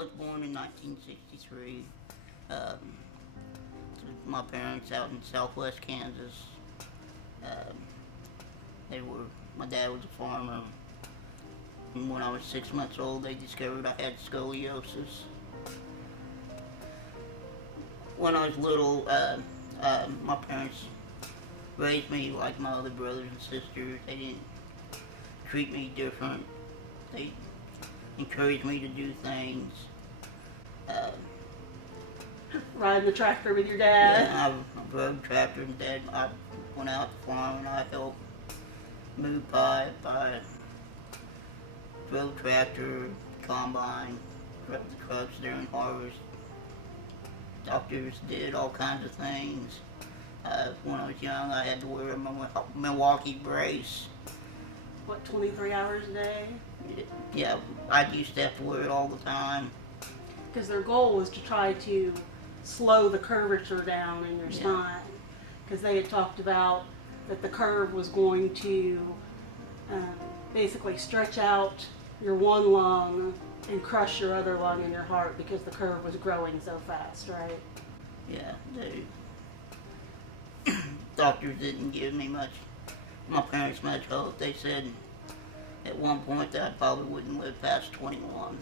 was born in 1963. Um, my parents out in southwest Kansas. Um, my dad was a farmer. And when I was 6 months old, they discovered I had scoliosis. When I was little, my parents raised me like my other brothers and sisters. They didn't treat me different. They encouraged me to do things. Uh, Riding the tractor with your dad? Yeah, I rode tractor and Dad. I went out to farm and I helped move pipe. I drove tractor, combine, drove the trucks during harvest. Doctors did all kinds of things. When I was young, I had to wear a Milwaukee brace. What, 23 hours a day? Yeah, I used to have to wear it all the time. Because their goal was to try to slow the curvature down in your spine. Because they had talked about that the curve was going to basically stretch out your one lung and crush your other lung in your heart because the curve was growing so fast, right? Yeah, doctors didn't give me my parents much hope. They said at one point that I probably wouldn't live past 21.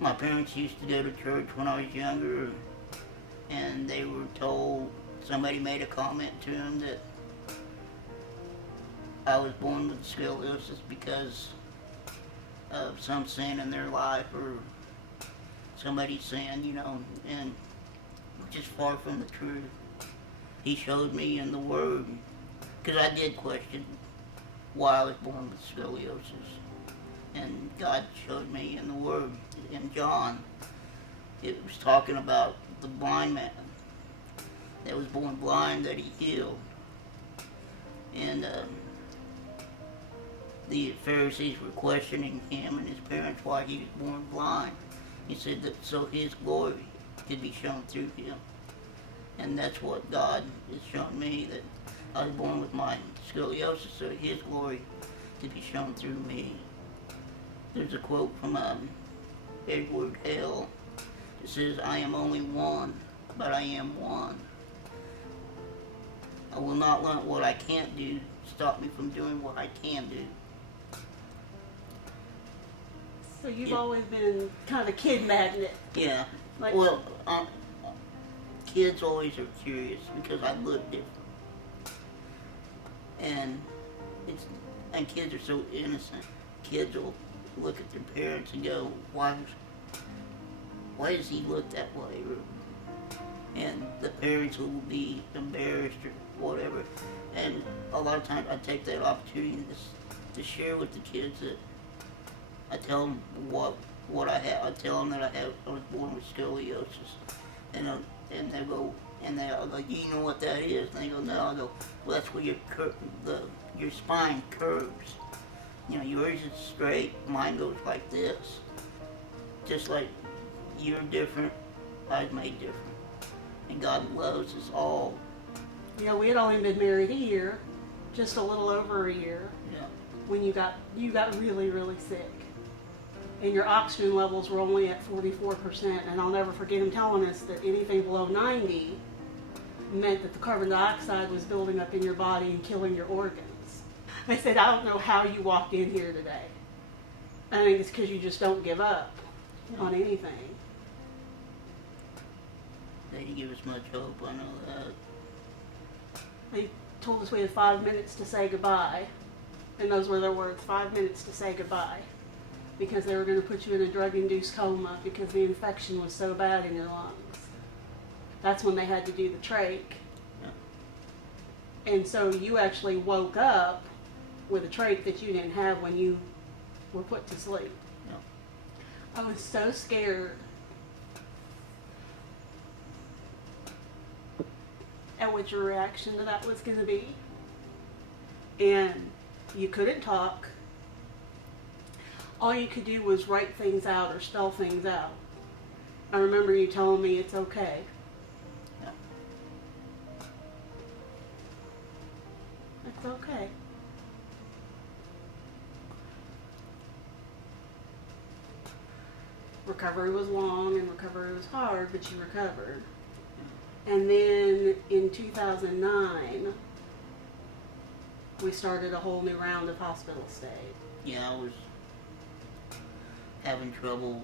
My parents used to go to church when I was younger, and they were told, somebody made a comment to them that I was born with scoliosis because of some sin in their life or somebody's sin, and just far from the truth. He showed me in the Word, because I did question why I was born with scoliosis. And God showed me in the Word, in John, it was talking about the blind man that was born blind that he healed. And the Pharisees were questioning him and his parents why he was born blind. He said that so his glory could be shown through him. And that's what God has shown me, that I was born with my scoliosis so his glory could be shown through me. There's a quote from Edward Hale that says, "I am only one, but I am one. I will not let what I can't do stop me from doing what I can do." So you've always been kind of a kid magnet. Yeah. Like, well, kids always are curious because I look different. And kids are so innocent. Kids will look at their parents and go, why does he look that way? And the parents will be embarrassed or whatever. And a lot of times I take that opportunity to share with the kids that I tell them what I have. I tell them that I was born with scoliosis. And they go, and they're like, "You know what that is?" And they go, "No." I go, "Well, that's where your spine curves. Yours is straight, mine goes like this. Just like you're different, I was made different. And God loves us all." we had only been married a year, just a little over a year, Yeah. when you got really, really sick. And your oxygen levels were only at 44%. And I'll never forget him telling us that anything below 90 meant that the carbon dioxide was building up in your body and killing your organs. I said, "I don't know how you walked in here today." I think it's because you just don't give up on anything. They didn't give us much hope, I know that. They told us we had 5 minutes to say goodbye. And those were their words, 5 minutes to say goodbye. Because they were going to put you in a drug-induced coma because the infection was so bad in your lungs. That's when they had to do the trach. Yeah. And so you actually woke up with a trach that you didn't have when you were put to sleep. Yeah. I was so scared at what your reaction to that was going to be. And you couldn't talk. All you could do was write things out or spell things out. I remember you telling me it's okay. Yeah. It's okay. recovery was long and recovery was hard, but you recovered. And then in 2009, we started a whole new round of hospital stay. Yeah, I was having trouble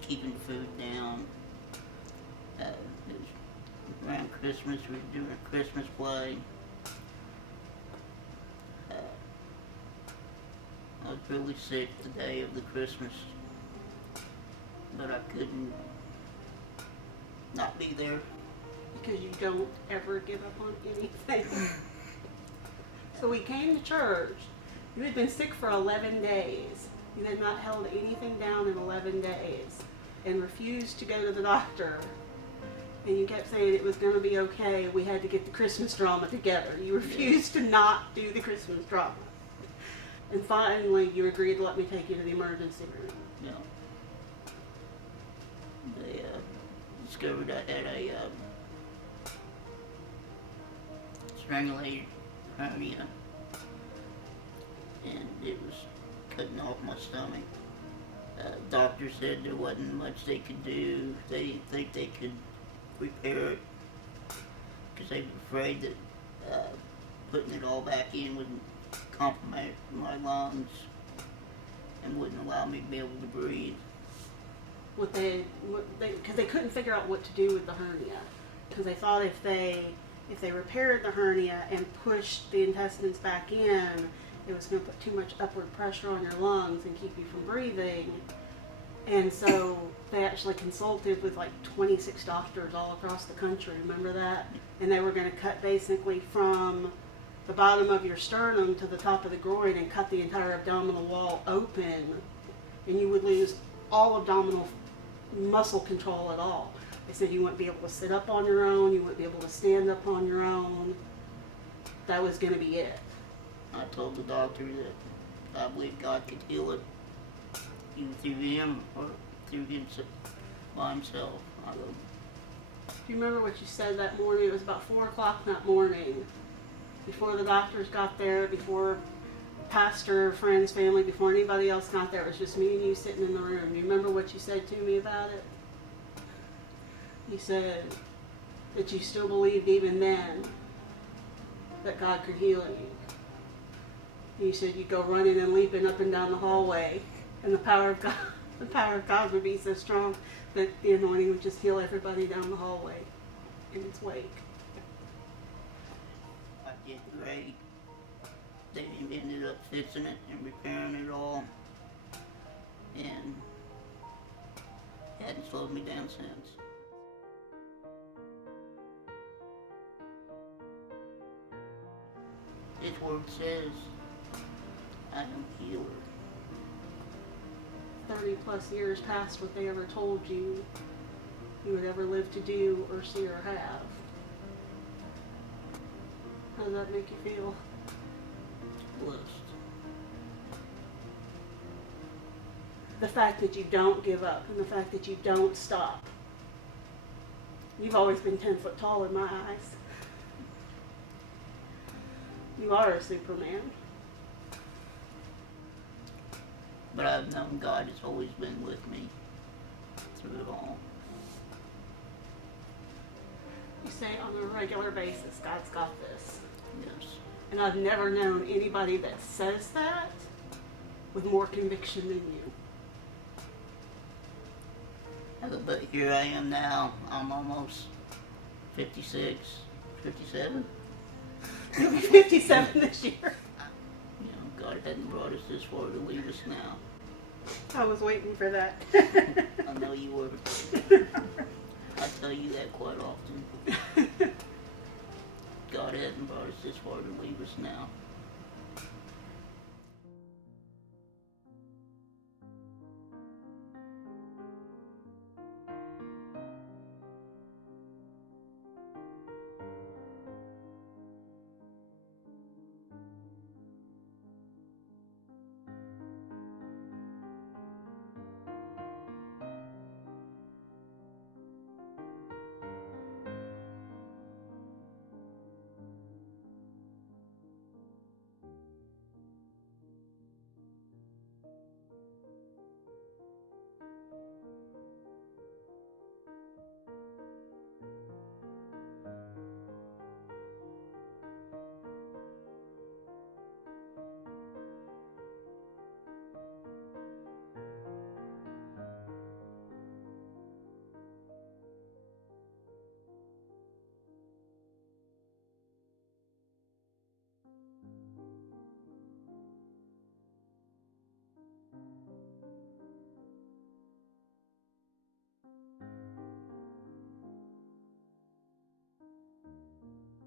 keeping food down. It was around Christmas, we were doing a Christmas play. I was really sick the day of the Christmas, but I couldn't not be there. Because you don't ever give up on anything. So we came to church. You had been sick for 11 days. You had not held anything down in 11 days and refused to go to the doctor. And you kept saying it was going to be okay. We had to get the Christmas drama together. You refused to not do the Christmas drama. And finally, you agreed to let me take you to the emergency room. Yeah. They discovered I had a strangulated hernia, and it was cutting off my stomach. Doctor said there wasn't much they could do. They didn't think they could repair it because they were afraid that putting it all back in would compromise my lungs and wouldn't allow me to be able to breathe. Because they couldn't figure out what to do with the hernia, because they thought if they repaired the hernia and pushed the intestines back in, it was going to put too much upward pressure on your lungs and keep you from breathing. And so they actually consulted with like 26 doctors all across the country. Remember that? And they were going to cut basically from the bottom of your sternum to the top of the groin and cut the entire abdominal wall open, and you would lose all abdominal muscle control at all. They said you wouldn't be able to sit up on your own, you wouldn't be able to stand up on your own. That was going to be it. I told the doctor that I believe God could heal it, either through him or through him by himself. I go, Do you remember what you said that morning? It was about 4 o'clock that morning. Before the doctors got there, before pastor, friends, family, before anybody else got there, it was just me and you sitting in the room. Do you remember what you said to me about it? You said that you still believed even then that God could heal you. You said you'd go running and leaping up and down the hallway, and the power of God would be so strong that the anointing would just heal everybody down the hallway in its wake. I did great. They ended up fixing it and repairing it all, and hadn't slowed me down since. His word says, I am healer. 30 plus years past what they ever told you would ever live to do or see or have. How does that make you feel? Blessed. The fact that you don't give up and the fact that you don't stop. You've always been 10 foot tall in my eyes. You are a Superman. But I've known God has always been with me through it all. You say on a regular basis, God's got this. Yes. And I've never known anybody that says that with more conviction than you. But here I am now. I'm almost 56, 57. You'll be 57 this year. You know, God hadn't brought us this far to leave us now. I was waiting for that. I know you were. I tell you that quite often.